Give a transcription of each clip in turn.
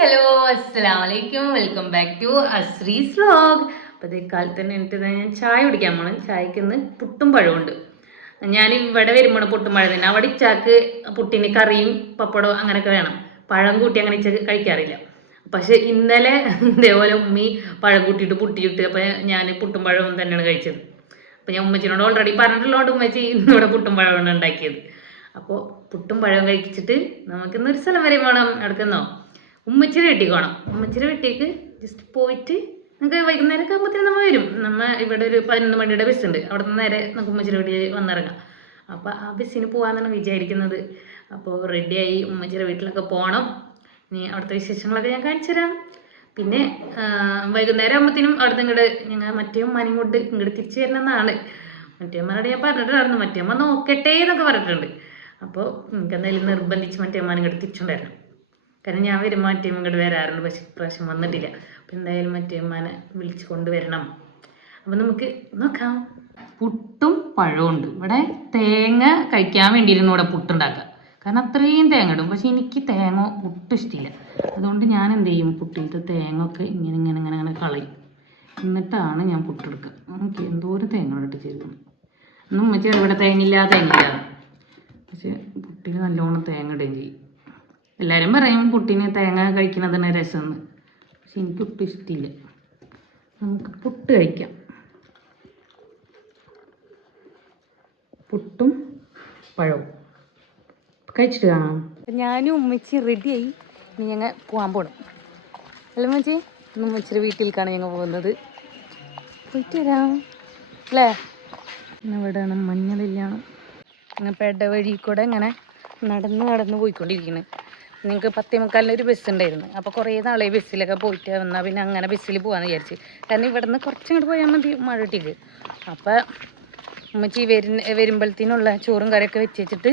Hello അസ്സലാമലൈക്കും, welcome back to അസ്രീസ് vlog. അപ്പോൾ അതേ കാലത്ത് തന്നെ എന്നിട്ട് ഞാൻ ചായ കുടിക്കാൻ പോകണം. ചായക്ക് ഇന്ന് പുട്ടും പഴമുണ്ട്. ഞാൻ ഇവിടെ വരുമ്പോൾ പുട്ടും പഴം തന്നെ. അവിടെ ഇച്ചാക്ക് പുട്ടിന് കറിയും പപ്പടവും അങ്ങനെയൊക്കെ വേണം. പഴം കൂട്ടി അങ്ങനെ ഇച്ചക്ക് കഴിക്കാറില്ല. പക്ഷെ ഇന്നലെ ഇതേപോലെ ഉമ്മി പഴം കൂട്ടിയിട്ട് പുട്ടിയിട്ട് അപ്പോൾ ഞാൻ പുട്ടും പഴവും തന്നെയാണ് കഴിച്ചത്. അപ്പോൾ ഞാൻ ഉമ്മച്ചിനോട് ഓൾറെഡി പറഞ്ഞിട്ടുള്ളതുകൊണ്ട് ഉമ്മച്ചി ഇന്നിവിടെ പുട്ടും പഴമാണ് ഉണ്ടാക്കിയത്. അപ്പോൾ പുട്ടും പഴവും കഴിച്ചിട്ട് നമുക്കിന്നൊരു സ്ഥലം വരെ പോകണം. എടുക്കുന്നോ ഉമ്മച്ചിയുടെ വീട്ടിലേക്ക് പോകണം. ഉമ്മച്ചിയുടെ വീട്ടിലേക്ക് ജസ്റ്റ് പോയിട്ട് നമുക്ക് വൈകുന്നേരമൊക്കെ ആകുമ്പോഴത്തേനും നമ്മൾ വരും. നമ്മൾ ഇവിടെ ഒരു 11 മണിയുടെ ബസ് ഉണ്ട്. അവിടെ നിന്ന് നേരെ നമുക്ക് ഉമ്മച്ചിയുടെ വീട്ടിൽ വന്നിറങ്ങാം. അപ്പോൾ ആ ബസ്സിന് പോകാമെന്നാണ് വിചാരിക്കുന്നത്. അപ്പോൾ റെഡിയായി ഉമ്മച്ചിയുടെ വീട്ടിലൊക്കെ പോകണം. ഇനി അവിടുത്തെ വിശേഷങ്ങളൊക്കെ ഞാൻ കാണിച്ചു തരാം. പിന്നെ വൈകുന്നേരം ആകുമ്പോഴത്തേനും അവിടെ നിന്ന് ഇങ്ങോട്ട് ഞങ്ങൾ മറ്റേ ഉമ്മാനും കൊണ്ട് ഇങ്ങോട്ട് തിരിച്ചു വരണമെന്നാണ്. മറ്റേ അമ്മനോട് ഞാൻ പറഞ്ഞിട്ടുണ്ടായിരുന്നു. മറ്റേ അമ്മ നോക്കട്ടെ എന്നൊക്കെ പറഞ്ഞിട്ടുണ്ട്. അപ്പോൾ എനിക്ക് എന്തായാലും നിർബന്ധിച്ച് മറ്റേ അമ്മാനും ഇങ്ങോട്ട് തിരിച്ചുകൊണ്ടായിരുന്നു. കാരണം ഞാൻ വരുമ്പോൾ മറ്റേ ഇങ്ങോട്ട് വരാറുണ്ട്. പക്ഷെ ഇപ്രാവശ്യം വന്നിട്ടില്ല. അപ്പം എന്തായാലും മറ്റേ അമ്മാനെ വിളിച്ച് കൊണ്ടുവരണം. അപ്പം നമുക്ക് നോക്കാം. പുട്ടും പഴവും ഉണ്ട്. ഇവിടെ തേങ്ങ കഴിക്കാൻ വേണ്ടിയിരുന്നു ഇവിടെ പുട്ടുണ്ടാക്കുക. കാരണം അത്രയും തേങ്ങ ഇടും. പക്ഷെ എനിക്ക് തേങ്ങ ഒട്ടും ഇഷ്ടമില്ല. അതുകൊണ്ട് ഞാൻ എന്ത് ചെയ്യും, പുട്ടിലത്തെ തേങ്ങ ഒക്കെ ഇങ്ങനെ കളയും. എന്നിട്ടാണ് ഞാൻ പുട്ടെടുക്കുക. എനിക്ക് എന്തോരം തേങ്ങ ഇട്ട് ചെയ്തു. ഒന്നും ഉമ്മച്ചി ഇവിടെ തേങ്ങയില്ല. പക്ഷെ പുട്ടിന് നല്ലോണം തേങ്ങ ഇടുകയും ചെയ്യും. എല്ലാവരും പറയും പുട്ടിന് തേങ്ങ കഴിക്കുന്നതാണ് രസമെന്ന്. പക്ഷെ എനിക്കൊട്ടും ഇഷ്ടമില്ല. നമുക്ക് പുട്ട് കഴിക്കാം. പുട്ടും പഴവും കഴിച്ചിട്ട് കാണാം. ഞാനും ഉമ്മച്ചി റെഡിയായി. ഇനി ഞങ്ങൾ പോകാൻ പോകണം. അല്ല ഉമ്മച്ചി, ഉമ്മച്ചിയുടെ വീട്ടിലേക്കാണ് ഞങ്ങൾ പോകുന്നത്. പോയിട്ട് വരാം അല്ലേ. ഇവിടെയാണ് മഞ്ഞളില്ലാണ്. അങ്ങനെ പെട വഴി കൂടെ ഇങ്ങനെ നടന്ന് പോയിക്കൊണ്ടിരിക്കുന്നത്. നിങ്ങൾക്ക് 10:45 ഒരു ബസ് ഉണ്ടായിരുന്നു. അപ്പോൾ കുറേ നാളെ ബസ്സിലൊക്കെ പോയിട്ട് വന്നാൽ പിന്നെ അങ്ങനെ ബസ്സിൽ പോകാമെന്ന് വിചാരിച്ച്. കാരണം ഇവിടെ നിന്ന് കുറച്ചിങ്ങോട്ട് പോയാൽ മതി മഴ കിട്ടിയിട്ട്. അപ്പോൾ ഉമ്മച്ചി വരുമ്പോഴത്തേനുള്ള ചോറും കറിയൊക്കെ വെച്ചിട്ട്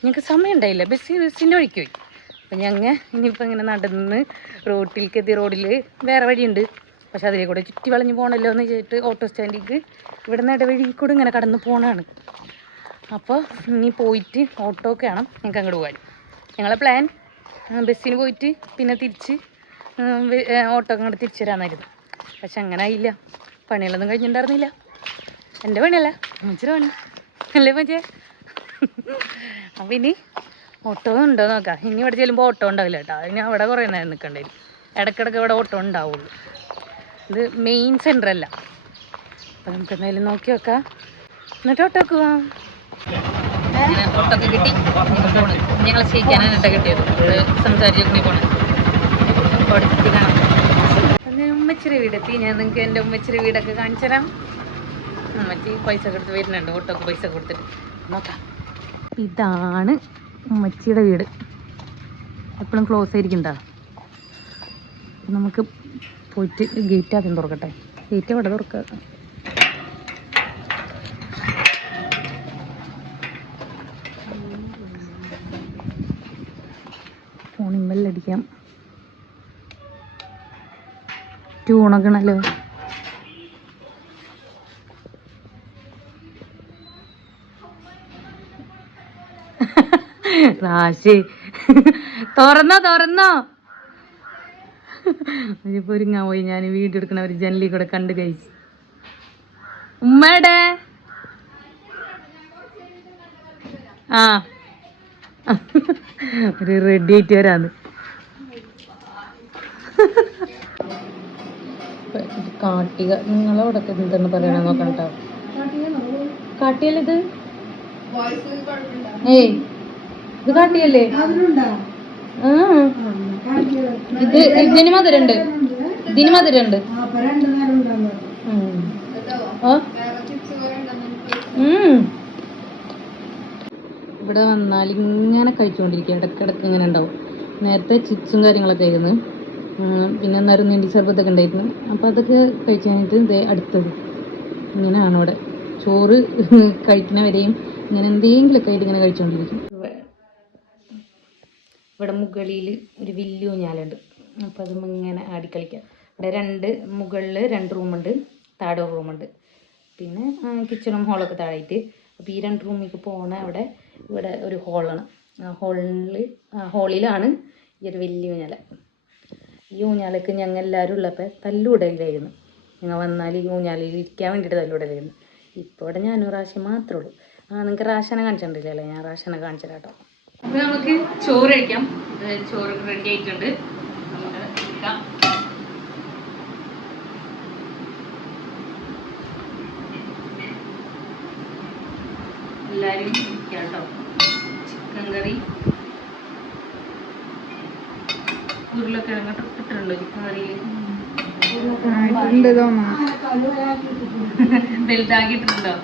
ഞങ്ങൾക്ക് സമയം ഉണ്ടായില്ല. ബസ്സിൻ്റെ വഴിക്ക് പോയി. അപ്പോൾ ഞങ്ങൾ ഇനിയിപ്പോൾ ഇങ്ങനെ നടന്ന് റോട്ടിലേക്ക് എത്തി. റോഡിൽ വേറെ വഴിയുണ്ട്. പക്ഷെ അതിലേ കൂടെ ചുറ്റി വളഞ്ഞ് പോകണമല്ലോ എന്ന് വെച്ചിട്ട് ഓട്ടോ സ്റ്റാൻഡിലേക്ക് ഇവിടെ നിന്ന് ഇടവഴി കൂടെ ഇങ്ങനെ കടന്ന് പോകണതാണ്. അപ്പോൾ ഇനി പോയിട്ട് ഓട്ടോ ഒക്കെ ആണ് ഞങ്ങൾക്ക് അങ്ങോട്ട് പോകാൻ. ഞങ്ങളെ പ്ലാൻ ബസ്സിന് പോയിട്ട് പിന്നെ തിരിച്ച് ഓട്ടോ അങ്ങോട്ട് തിരിച്ചു തരാമെന്നായിരുന്നു. പക്ഷെ അങ്ങനെ ആയില്ല. പണികളൊന്നും കഴിഞ്ഞിട്ടുണ്ടായിരുന്നില്ല. എൻ്റെ പണിയല്ല, അമ്മച്ചിയുടെ പണി അല്ലേ മറ്റേ. അപ്പം ഇനി ഓട്ടോ ഉണ്ടോ നോക്കാം. ഇനി ഇവിടെ ചെല്ലുമ്പോൾ ഓട്ടോ ഉണ്ടാവില്ല കേട്ടോ. അതിന് അവിടെ കുറേ നേരം നിൽക്കേണ്ടി വരും. ഇടയ്ക്കിടയ്ക്ക് ഇവിടെ ഓട്ടോ ഉണ്ടാവുള്ളൂ. ഇത് മെയിൻ സെൻറ്റർ അല്ല. അപ്പം നമുക്ക് എന്തായാലും നോക്കി വെക്കാം. എന്നിട്ട് ഓട്ടോക്ക് പോവാം. ഓട്ടൊക്കെ കിട്ടി പോണ്. ഞങ്ങൾ സ്റ്റേക്കാനാണ് കേട്ടോ കിട്ടിയത്. സംസാരിച്ചു പോണത്. അടുത്ത് കാണാം. അങ്ങനെ ഉമ്മച്ചിരി വീടെത്തി. ഞാൻ നിങ്ങൾക്ക് എൻ്റെ ഉമ്മച്ചിരി വീടൊക്കെ കാണിച്ചു തരാം. ഉമ്മച്ചി പൈസ കൊടുത്ത് വരുന്നുണ്ട്. ഓട്ടോക്ക് പൈസ കൊടുത്തിട്ട് നോക്കാം. ഇതാണ് ഉമ്മച്ചിയുടെ വീട്. എപ്പോഴും ക്ലോസ് ആയിരിക്കണ്ടോ. നമുക്ക് പോയിട്ട് ഗേറ്റ് ആദ്യം തുറക്കട്ടെ. ഗേറ്റ് അവിടെ തുറക്കാം. ഫോണിൽ ബെല്ലടിക്കാം. ട്യൂണക്കണല്ലോ. റാശി തുറന്നോ അതിപ്പോ ഒരുങ്ങാൻ പോയി. ഞാൻ വീഡിയോ എടുക്കണ ഒരു ജനലിൽ കൂടെ കണ്ടു കഴിച്ചു. ഉമ്മയുടെ ഒരു റെഡി ആയിട്ട് വരാന്ന്. കാട്ടിക നിങ്ങളവിടെ എന്തെന്ന് പറയണ നോക്കണം കേട്ടോ. കാട്ടിയല്ലേ ഏയ് ഇത് കാട്ടിയല്ലേ. ഇതിന് മധുരണ്ട്. ഇവിടെ വന്നാൽ ഇങ്ങനെ കഴിച്ചുകൊണ്ടിരിക്കുക. ഇടയ്ക്കിടയ്ക്ക് ഇങ്ങനെ ഉണ്ടാവും. നേരത്തെ ചിപ്സും കാര്യങ്ങളൊക്കെ ആയിരുന്നു. പിന്നെ നറുനീണ്ടി സർബത്തൊക്കെ ഉണ്ടായിരുന്നു. അപ്പോൾ അതൊക്കെ കഴിച്ച് കഴിഞ്ഞിട്ട് ഇതേ അടുത്തത് ഇങ്ങനെയാണ്. ഇവിടെ ചോറ് കഴിക്കുന്നവരെയും ഇങ്ങനെ എന്തെങ്കിലുമൊക്കെ ആയിട്ട് ഇങ്ങനെ കഴിച്ചുകൊണ്ടിരിക്കും. ഇവിടെ മുകളിൽ ഒരു വലിയ ഊഞ്ഞാലുണ്ട്. അപ്പോൾ അത് ഇങ്ങനെ ആടിക്കളിക്കാം. ഇവിടെ മുകളിൽ 2 റൂമുണ്ട്, താഴെ ഒരു റൂമുണ്ട്. പിന്നെ കിച്ചണും ഹോളൊക്കെ താഴെയായിട്ട്. അപ്പോൾ ഈ 2 റൂമിലേക്ക് പോകണ ഇവിടെ ഒരു ഹോളാണ്. ഹോളിലാണ് ഈ ഒരു വലിയ ഊഞ്ഞാല. ഈ ഊഞ്ഞാലൊക്കെ ഞങ്ങൾ എല്ലാവരും ഉള്ളപ്പോൾ തല്ലുകൂടലായിരുന്നു. ഞങ്ങൾ വന്നാൽ ഈ ഊഞ്ഞാലിൽ ഇരിക്കാൻ വേണ്ടിയിട്ട് തല്ലുകൂടലായിരുന്നു. ഇപ്പോൾ ഇവിടെ ഞാനൊരു പ്രാവശ്യം മാത്രമേ ഉള്ളൂ. നിങ്ങൾക്ക് റാഷനെ കാണിച്ചിട്ടുണ്ടല്ലേ? ഞാൻ റാഷനെ കാണിച്ചു കേട്ടോ. അപ്പോൾ നമുക്ക് ചോറ് കഴിക്കാം. ചോറ് റെഡി ആയിട്ടുണ്ട്. നമുക്ക് കഴിക്കാം. എല്ലാവരും ഇരിക്കാം കേട്ടോ. ചിക്കൻ കറി, ഉരുളക്കിഴങ്ങ് ഇട്ടിട്ടുണ്ടോ ചിക്കൻ കറിയിൽ? വലുതാക്കിയിട്ടുണ്ടോ?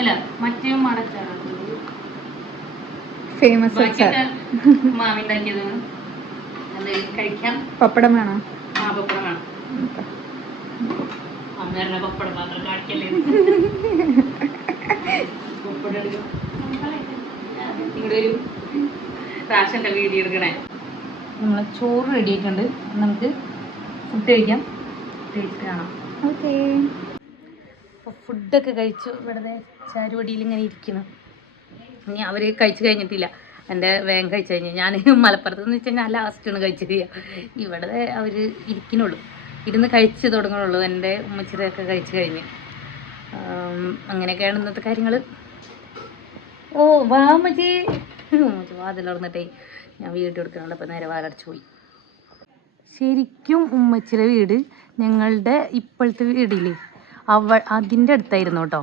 അല്ല മറ്റേ മടച്ചാണ് ഫേമസ് മാമി ഉണ്ടാക്കിയത്. എന്തെങ്കിലും കഴിക്കാം. പപ്പടം വേണോ? ആ പപ്പടം വേണം. അമ്മ പപ്പടം മാത്രം കാണിക്കല്ലേ. പപ്പടം എടുക്കും. ഇവിടെ ഒരു റാഷൻ്റെ വീഡിയോ എടുക്കണേ. നമ്മളെ ചോറ് റെഡി ആയിട്ടുണ്ട്. നമുക്ക് ഫുഡ് കഴിക്കാം. കഴിച്ചിട്ട് കാണാം. ഓക്കെ. അപ്പോൾ ഫുഡൊക്കെ കഴിച്ചു. ഇവിടെ ചാരുവടിയിൽ ഇങ്ങനെ ഇരിക്കുന്നു. ഇനി അവർ കഴിച്ചു കഴിഞ്ഞിട്ടില്ല. എൻ്റെ വേഗം കഴിച്ചു കഴിഞ്ഞു. ഞാൻ മലപ്പുറത്ത് എന്ന് വെച്ച് കഴിഞ്ഞാൽ ലാസ്റ്റാണ് കഴിച്ചത്. ഇവിടെ അവർ ഇരിക്കുന്നുള്ളൂ, ഇരുന്ന് കഴിച്ച് തുടങ്ങുന്നുള്ളൂ. എൻ്റെ ഉമ്മച്ചിരൊക്കെ കഴിച്ചു കഴിഞ്ഞ്. അങ്ങനെയൊക്കെയാണ് ഇന്നത്തെ കാര്യങ്ങൾ. ഓ വാ ഉമ്മച്ചി. ഉമ്മച്ചി വാതിൽ തുറന്നിട്ടേ ഞാൻ വീഡിയോ എടുക്കുന്നുണ്ട്. അപ്പോൾ നേരെ വാലടച്ചു പോയി. ശരിക്കും ഉമ്മച്ചിയുടെ വീട് ഞങ്ങളുടെ ഇപ്പോഴത്തെ വീടില്ലേ അതിൻ്റെ അടുത്തായിരുന്നു കേട്ടോ.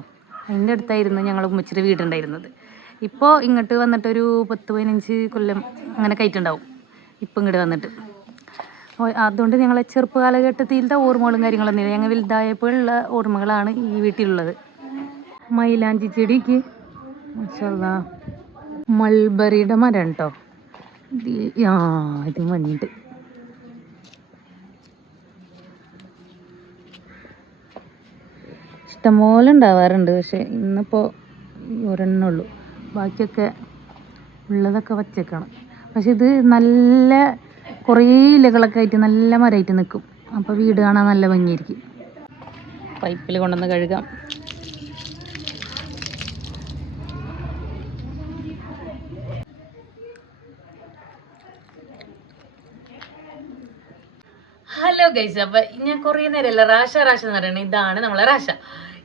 അതിൻ്റെ അടുത്തായിരുന്നു ഞങ്ങൾ ഉമ്മച്ചിയുടെ വീടുണ്ടായിരുന്നത്. ഇപ്പോൾ ഇങ്ങോട്ട് വന്നിട്ടൊരു 10-15 കൊല്ലം അങ്ങനെ കയറ്റുണ്ടാവും ഇപ്പം ഇങ്ങോട്ട് വന്നിട്ട്. അതുകൊണ്ട് ഞങ്ങളെ ചെറുപ്പ കാലഘട്ടത്തിലത്തെ ഓർമ്മകളും കാര്യങ്ങളൊന്നുമില്ല. ഞങ്ങൾ വലുതായപ്പോഴുള്ള ഓർമ്മകളാണ് ഈ വീട്ടിലുള്ളത്. മൈലാഞ്ചി ചെടിക്ക് മാഷാല്ലാ മൾബറിയുടെ മരം കേട്ടോ. ഇത് വന്നിട്ട് ഇഷ്ടംപോലെ ഉണ്ടാവാറുണ്ട്. പക്ഷെ ഇന്നിപ്പോൾ ഒരെണ്ണുള്ളൂ. ബാക്കിയൊക്കെ ഉള്ളതൊക്കെ വച്ചേക്കണം. പക്ഷെ ഇത് നല്ല കുറേ ഇലകളൊക്കെ ആയിട്ട് നല്ല മരമായിട്ട് നിൽക്കും. അപ്പോൾ വീട് കാണാൻ നല്ല ഭംഗിയായിരിക്കും. പൈപ്പിൽ കൊണ്ടുവന്ന് കഴുകാം. ഹലോ ഗൈസ്, അപ്പം ഞാൻ കുറേ നേരമല്ല റാഷ എന്ന് പറയുന്നത്. ഇതാണ് നമ്മളെ റാഷ.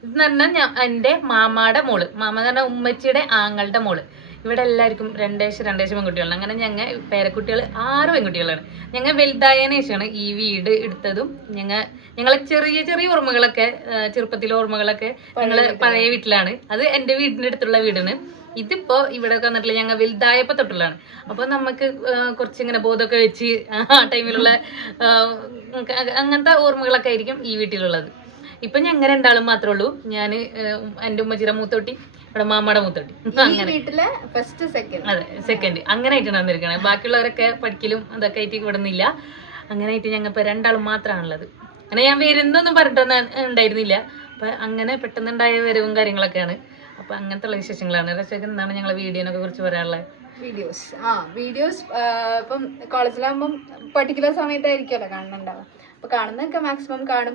ഇതെന്ന് പറഞ്ഞാൽ എൻ്റെ മാമാടെ മോള്. മാമ എന്ന് പറഞ്ഞാൽ ഉമ്മച്ചിയുടെ ആങ്ങളുടെ മോള്. ഇവിടെ എല്ലാവർക്കും രണ്ടേശം പെൺകുട്ടികളാണ്. അങ്ങനെ ഞങ്ങൾ പേരക്കുട്ടികൾ 6 പെൺകുട്ടികളാണ്. ഞങ്ങൾ വലുതായതിനു ശേഷമാണ് ഈ വീട് എടുത്തതും. ഞങ്ങളെ ചെറിയ ഓർമ്മകളൊക്കെ, ചെറുപ്പത്തിലെ ഓർമ്മകളൊക്കെ ഞങ്ങൾ പഴയ വീട്ടിലാണ്. അത് എൻ്റെ വീടിൻ്റെ അടുത്തുള്ള വീടാണ്. ഇതിപ്പോ ഇവിടെ വന്നിട്ടില്ല, ഞങ്ങൾ വലുതായപ്പോ തൊട്ടുള്ളതാണ്. അപ്പൊ നമുക്ക് കുറച്ചിങ്ങനെ ബോധമൊക്കെ വെച്ച് ആ ടൈമിലുള്ള അങ്ങനത്തെ ഓർമ്മകളൊക്കെ ആയിരിക്കും ഈ വീട്ടിലുള്ളത്. ഇപ്പൊ ഞങ്ങൾ രണ്ടാളും മാത്രമേ ഉള്ളൂ. ഞാൻ എൻ്റെ ഉമ്മച്ചിയുടെ മൂത്തോട്ടി, ഇവിടെ മാമ്മയുടെ മൂത്തോട്ടി. അങ്ങനെ അതെ സെക്കൻഡ് അങ്ങനെ ആയിട്ടാണ് വന്നിരിക്കണേ. ബാക്കിയുള്ളവരൊക്കെ പഠിക്കലും അതൊക്കെ ആയിട്ട് ഇവിടെ നിന്നില്ല. അങ്ങനെ ആയിട്ട് ഞങ്ങൾ ഇപ്പൊ രണ്ടാളും മാത്രമാണുള്ളത്. അങ്ങനെ ഞാൻ വരുന്നൊന്നും പറഞ്ഞിട്ടൊന്നും ഉണ്ടായിരുന്നില്ല. അപ്പൊ അങ്ങനെ പെട്ടെന്നുണ്ടായ വരവും കാര്യങ്ങളൊക്കെയാണ്. അപ്പൊ അങ്ങനത്തെ ഉള്ള വിശേഷങ്ങളാണ്. രക്ഷക്ക് എന്താണ് ഞങ്ങളെ വീഡിയോനെ കുറിച്ച് പറയാനുള്ളത്? വീഡിയോസ് ഇപ്പം കോളേജിലാകുമ്പം പർട്ടിക്കുലർ സമയത്തായിരിക്കുമല്ലോ കാണുന്നുണ്ടാവുക. അപ്പോൾ കാണുന്നതൊക്കെ മാക്സിമം കാണും.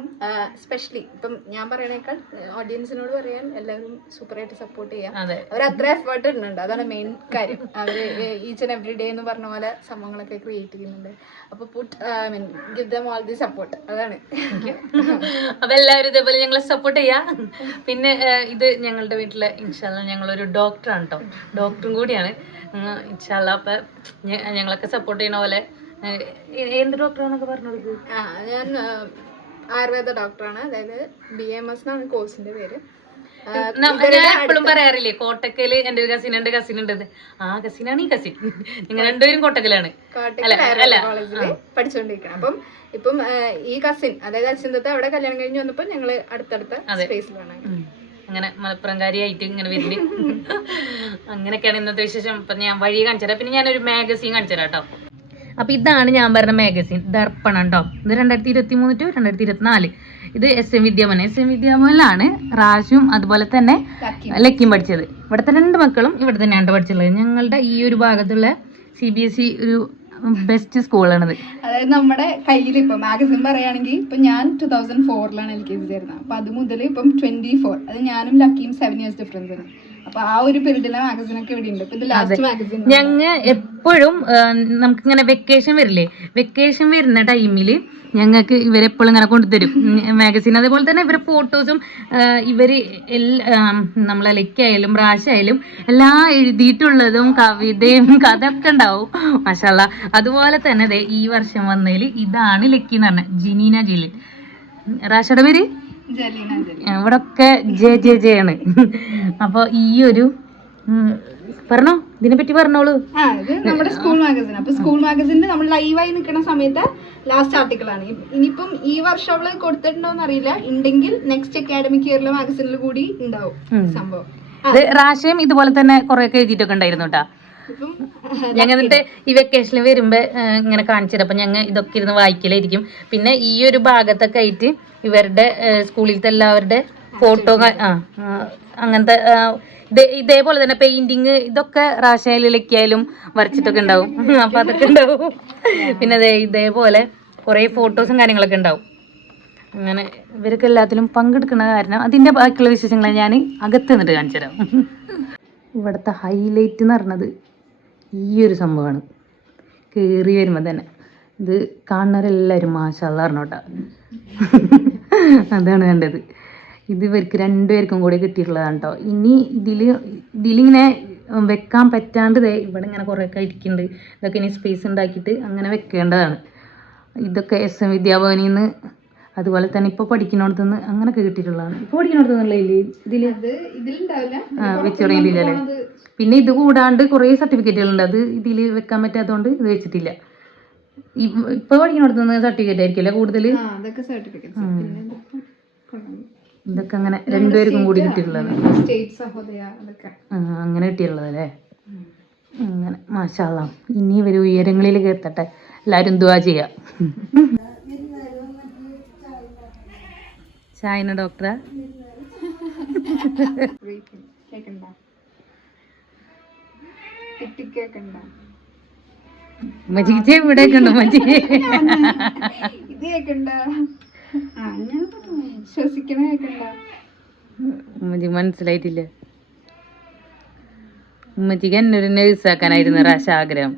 സ്പെഷ്യലി ഇപ്പം ഞാൻ പറയണേക്കാൾ ഓഡിയൻസിനോട് പറയാൻ എല്ലാവരും സൂപ്പറായിട്ട് സപ്പോർട്ട് ചെയ്യാം. അവർ അത്ര എഫേർട്ട് ഇടുന്നുണ്ട്. അതാണ് മെയിൻ കാര്യം. അവർ ഈച്ച് ആൻഡ് എവറി ഡേ എന്ന് പറഞ്ഞ പോലെ സംഭവങ്ങളൊക്കെ ക്രിയേറ്റ് ചെയ്യുന്നുണ്ട്. അപ്പോൾ give them all the support. അതാണ്. അപ്പൊ എല്ലാവരും ഇതേപോലെ ഞങ്ങളെ സപ്പോർട്ട് ചെയ്യാം. പിന്നെ ഇത് ഞങ്ങളുടെ വീട്ടിലെ ഇൻഷാല്ലാ ഞങ്ങളൊരു ഡോക്ടറാണ് കേട്ടോ. ഡോക്ടറും കൂടിയാണ് ഇൻഷാല്ലാ. അപ്പൊ ഞങ്ങളൊക്കെ സപ്പോർട്ട് ചെയ്യണ പോലെ. എന്ത് ഡോക്ടറാന്നൊക്കെ പറഞ്ഞു കൊടുക്ക്. ഞാൻ ആയുർവേദ ഡോക്ടറാണ്. അതായത് BMS എന്നാണ് കോഴ്സിന്റെ പേര്. ഞാൻ എപ്പോഴും പറയാറില്ലേ, കോട്ടക്കല് എൻ്റെ ഒരു കസിൻ ഉണ്ട്. ആ കസിനാണ് ഈ കസിൻ. നിങ്ങൾ രണ്ടുപേരും കോട്ടക്കലാണ് കോളേജില് പഠിച്ചുകൊണ്ടിരിക്കണം. അപ്പം ഇപ്പം ഈ കസിൻ അതായത് അച്ഛൻ്റെ അവിടെ കല്യാണം കഴിഞ്ഞ് വന്നപ്പോ ഞങ്ങള് അടുത്തടുത്ത സ്പേസിലാണ്. അങ്ങനെ മലപ്പുറംകാരിയായിട്ട് ഇങ്ങനെ വരുന്നത്. അങ്ങനെയൊക്കെയാണ് ഇന്നത്തെ വിശേഷം. ഇപ്പൊ ഞാൻ വഴി കാണിച്ചുതരാം. പിന്നെ ഞാനൊരു മാഗസീൻ കാണിച്ചുതരാം കേട്ടോ. അപ്പൊ ഇതാണ് ഞാൻ പറഞ്ഞ മാഗസീൻ, ദർപ്പണം കേട്ടോ. ഇത് 2023 to 2024. ഇത് SM വിദ്യാഭവനിലാണ് റാഷും അതുപോലെ തന്നെ ലക്കിയും പഠിച്ചത്. ഇവിടുത്തെ 2 മക്കളും ഇവിടെ തന്നെയാണ് പഠിച്ചുള്ളത്. ഞങ്ങളുടെ ഈ ഒരു ഭാഗത്തുള്ള CBSE ഒരു ബെസ്റ്റ് സ്കൂളാണിത്. അതായത് നമ്മുടെ കയ്യിൽ ഇപ്പൊ മാഗസിൻ പറയുകയാണെങ്കിൽ ഇപ്പൊ ഞാൻ 2004 LKG ചേർന്നത്. അപ്പൊ അത് മുതൽ ഇപ്പം 24. അത് ഞാനും ലക്കിയും 7 years ഡിഫറൻസ് ആണ്. അപ്പൊ ആ ഒരു പീരീഡിലെ മാഗസിൻ ഒക്കെ ഇവിടെ ഉണ്ട്. ഇപ്പൊ ഇത് ലാസ്റ്റ് മാഗസിൻ. ഞങ്ങൾ എപ്പോഴും നമുക്കിങ്ങനെ വെക്കേഷൻ വരില്ലേ, വെക്കേഷൻ വരുന്ന ടൈമിൽ ഞങ്ങൾക്ക് ഇവരെപ്പോഴും ഇങ്ങനെ കൊണ്ടുതരും മാഗസിൻ. അതേപോലെ തന്നെ ഇവരെ ഫോട്ടോസും ഇവര് നമ്മളെ ലക്കായാലും റാഷായാലും എല്ലാം എഴുതിയിട്ടുള്ളതും കവിതയും കഥയൊക്കെ ഉണ്ടാവും മാഷാല്ലാ. അതുപോലെ തന്നെ ദേ ഈ വർഷം വന്നതിൽ ഇതാണ് ലക്കി എന്ന് പറഞ്ഞ ജിനീന ജില്ലിൻ. റാഷയുടെ പേര് ഇവിടെ ഒക്കെ ജെ ആണ്. അപ്പൊ ഈ ഒരു പറഞ്ഞോ, ഇതിനെ പറ്റി പറഞ്ഞോളൂ. ഇത് നമ്മുടെ സ്കൂൾ മാഗസിൻ. അപ്പൊ സ്കൂൾ മാഗസിനിൽ നമ്മൾ ലൈവായി നിൽക്കുന്ന സമയത്ത് ലാസ്റ്റ് ആർട്ടിക്കിൾ ആണ്. ഇനിയിപ്പം ഈ വർഷം അവള് കൊടുത്തിട്ടുണ്ടോന്ന് അറിയില്ല, ഉണ്ടെങ്കിൽ നെക്സ്റ്റ് അക്കാഡമിക് ഇയറിലെ മാഗസിനിൽ കൂടി ഉണ്ടാവും സംഭവം. റാഷയും ഇതുപോലെ തന്നെ കുറെ ഒക്കെ എഴുതിയിട്ടൊക്കെ ഉണ്ടായിരുന്നു കേട്ടാ. ഞങ്ങൾ എന്നിട്ട് ഈ വെക്കേഷനിൽ വരുമ്പോ ഇങ്ങനെ കാണിച്ചത്, അപ്പൊ ഞങ്ങൾ ഇതൊക്കെ ഇരുന്ന് വായിക്കലായിരിക്കും. പിന്നെ ഈ ഒരു ഭാഗത്തൊക്കെ ആയിട്ട് ഇവരുടെ സ്കൂളിലത്തെ എല്ലാവരുടെ ഫോട്ടോ അങ്ങനത്തെ ഇതേപോലെ തന്നെ പെയിന്റിങ് ഇതൊക്കെ റാഷയിലും ലക്കിയായാലും വരച്ചിട്ടൊക്കെ ഉണ്ടാവും. അപ്പൊ അതൊക്കെ ഉണ്ടാവും. പിന്നെ ഇതേപോലെ കുറെ ഫോട്ടോസും കാര്യങ്ങളൊക്കെ ഉണ്ടാവും. അങ്ങനെ ഇവരൊക്കെ എല്ലാത്തിലും പങ്കെടുക്കുന്ന കാരണം അതിന്റെ ബാക്കിയുള്ള വിശേഷങ്ങൾ ഞാൻ അകത്ത് നിന്നിട്ട് കാണിച്ചു തരാം. ഇവിടുത്തെ ഹൈലൈറ്റ് എന്ന് പറഞ്ഞത് ഈ ഒരു സംഭവമാണ്. കയറി വരുമ്പോൾ തന്നെ ഇത് കാണുന്നവരെല്ലാവരും മാഷാല്ലാ പറഞ്ഞോട്ടാ. അതാണ് വേണ്ടത്. ഇത് ഇവർക്ക് രണ്ടുപേർക്കും കൂടി കിട്ടിയിട്ടുള്ളതാണ് കേട്ടോ. ഇനി ഇതിലിങ്ങനെ വെക്കാൻ പറ്റാണ്ട് ഇവിടെ ഇങ്ങനെ കുറേയൊക്കെ ഇരിക്കുന്നുണ്ട്. ഇതൊക്കെ ഇനി സ്പേസ് ഉണ്ടാക്കിയിട്ട് അങ്ങനെ വെക്കേണ്ടതാണ്. ഇതൊക്കെ SM വിദ്യാഭവനിൽ നിന്ന്, അതുപോലെ തന്നെ ഇപ്പോൾ പഠിക്കുന്നിടത്തുനിന്ന് അങ്ങനെയൊക്കെ കിട്ടിയിട്ടുള്ളതാണ്. ഇപ്പോൾ പഠിക്കുന്നിടത്തുനിന്നുള്ള വെച്ചുറയില്ലല്ലേ. പിന്നെ ഇത് കൂടാണ്ട് കുറേ സർട്ടിഫിക്കറ്റുകളുണ്ട്. അത് ഇതിൽ വെക്കാൻ പറ്റാത്തതുകൊണ്ട് ഇത് വെച്ചിട്ടില്ല. ഇപ്പോൾ പഠിക്കുന്നിടത്തുനിന്ന് സർട്ടിഫിക്കറ്റ് ആയിരിക്കില്ല കൂടുതൽ. ഇതൊക്കെ അങ്ങനെ രണ്ടുപേർക്കും കൂടി കിട്ടിയിട്ടുള്ളത്. അങ്ങനെ കിട്ടിയിട്ടുള്ളതല്ലേ. അങ്ങനെ മാഷാല്ലാ. ഇനി ഇവർ ഉയരങ്ങളിൽ കയറ്റട്ടെ, എല്ലാവരും ദുആ ചെയ്യാം. ചായന ഡോക്ടറാ മജിക്ക് ഇവിടെ ഉണ്ടോ മജി? ഉമ്മജി മനസ്സിലായിട്ടില്ല. ഉമ്മജിക്ക് എന്നെ ഒരു നേഴ്സ് ആക്കാനായിരുന്നു റാശ ആഗ്രഹം.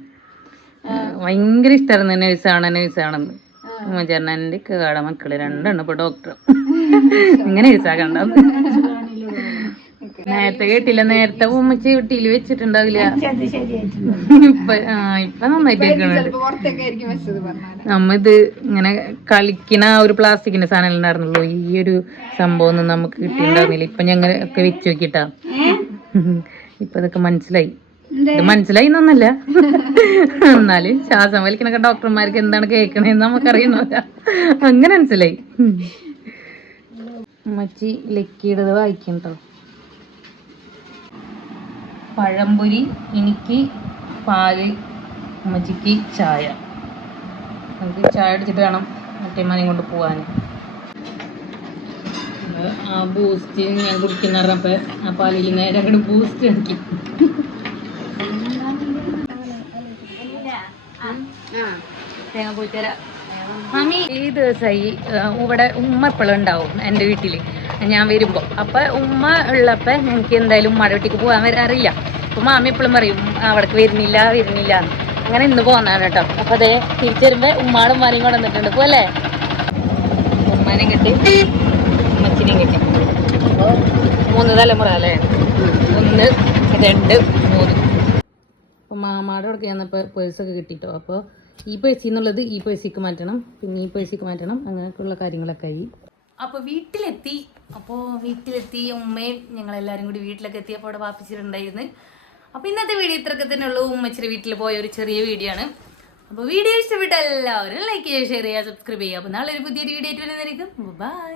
ഭയങ്കര ഇഷ്ടമായിരുന്നു നേഴ്സാണെന്ന്. ഉമ്മജി പറഞ്ഞ എൻ്റെ കാട മക്കള് രണ്ടെണ്ണം ഇപ്പൊ ഡോക്ടർ, ഇങ്ങനെ നേഴ്സാക്കണ്ട. നേരത്തെ കേട്ടില്ല, നേരത്തെ ഉമ്മച്ചി വീട്ടിൽ വെച്ചിട്ടുണ്ടാവില്ല. ഇപ്പൊ നന്നായിട്ട് കേൾക്കുന്നുണ്ട്. നമ്മ ഇത് ഇങ്ങനെ കളിക്കണ ഒരു പ്ലാസ്റ്റിക്കിന്റെ സാധനം ഉണ്ടായിരുന്നുള്ളൂ. ഈ ഒരു സംഭവം ഒന്നും നമുക്ക് കിട്ടിയിട്ടുണ്ടായിരുന്നില്ല. ഇപ്പൊ ഞങ്ങൾ ഒക്കെ വെച്ച് നോക്കിട്ടാ ഇപ്പൊ ഇതൊക്കെ മനസ്സിലായി. ഇത് മനസ്സിലായി എന്നൊന്നല്ല, എന്നാലും ശ്വാസം വലിക്കണൊക്കെ ഡോക്ടർമാർക്ക് എന്താണ് കേൾക്കണേന്ന് നമുക്കറിയുന്നില്ല. അങ്ങനെ മനസ്സിലായി. ഉമ്മച്ചി ലക്കിയുടേത് വായിക്കണ്ടോ. പഴംപൊരി, എനിക്ക് പാല്, ഉമ്മച്ചിക്ക് ചായ. നമുക്ക് ചായ അടിച്ചിട്ട് വേണം മറ്റേമാനെയും കൊണ്ട് പോകാൻ. ആ ബൂസ്റ്റ് ഞാൻ കുടിക്കുന്ന പറഞ്ഞപ്പോൾ ആ പാലിൽ നേരെ അങ്ങോട്ട് ബൂസ്റ്റ് അടിക്കും. തേങ്ങ പോയിത്തരാ മമ്മി. ഈ ദിവസമായി ഇവിടെ ഉമ്മ എപ്പോഴും ഉണ്ടാവും എൻ്റെ വീട്ടിൽ ഞാൻ വരുമ്പോൾ. അപ്പം ഉമ്മ ഉള്ളപ്പോൾ എനിക്ക് എന്തായാലും ഉമ്മയുടെ വീട്ടിലേക്ക് പോകാൻ അറിയില്ല. അപ്പം മാമി എപ്പോഴും പറയും അവിടേക്ക് വരുന്നില്ല. അങ്ങനെ ഇന്ന് പോകുന്നതാണ് കേട്ടോ. അപ്പം അതേ തിരിച്ചു വരുമ്പോൾ ഉമ്മാടും ഉമ്മാനെയും കൊണ്ട് വന്നിട്ടുണ്ട്. പോലെ ഉമ്മാനെയും കിട്ടി ഉമ്മച്ചിനെയും കിട്ടി. അപ്പോൾ 3 തലമുറ അല്ലേ, 1, 2, 3. അപ്പോൾ മാമാടെ അവിടെ ചെന്നപ്പോൾ പേഴ്സൊക്കെ കിട്ടിട്ടോ. അപ്പോൾ ഈ പേഴ്സിൽ നിന്നുള്ളത് ഈ പേഴ്സിക്ക് മാറ്റണം, പിന്നെ ഈ പേഴ്സിക്ക് മാറ്റണം, അങ്ങനെയൊക്കെയുള്ള കാര്യങ്ങളൊക്കെ ആയി. അപ്പോൾ വീട്ടിലെത്തി ഉമ്മയും ഞങ്ങളെല്ലാവരും കൂടി വീട്ടിലൊക്കെ എത്തിയപ്പോൾ അവിടെ വാപ്പിച്ചിട്ടുണ്ടായിരുന്നു. അപ്പോൾ ഇന്നത്തെ വീഡിയോ ഇത്രയൊക്കെ തന്നെ ഉള്ളൂ. ഉമ്മച്ചിരി വീട്ടിൽ പോയ ഒരു ചെറിയ വീഡിയോ ആണ്. അപ്പോൾ വീഡിയോ ഇഷ്ടപ്പെട്ട എല്ലാവരും ലൈക്ക് ചെയ്യുക, ഷെയർ ചെയ്യുക, സബ്സ്ക്രൈബ് ചെയ്യുക. അപ്പോൾ നാളെ ഒരു പുതിയൊരു വീഡിയോ ആയിട്ട് വരുന്നതായിരിക്കും. ബൈ.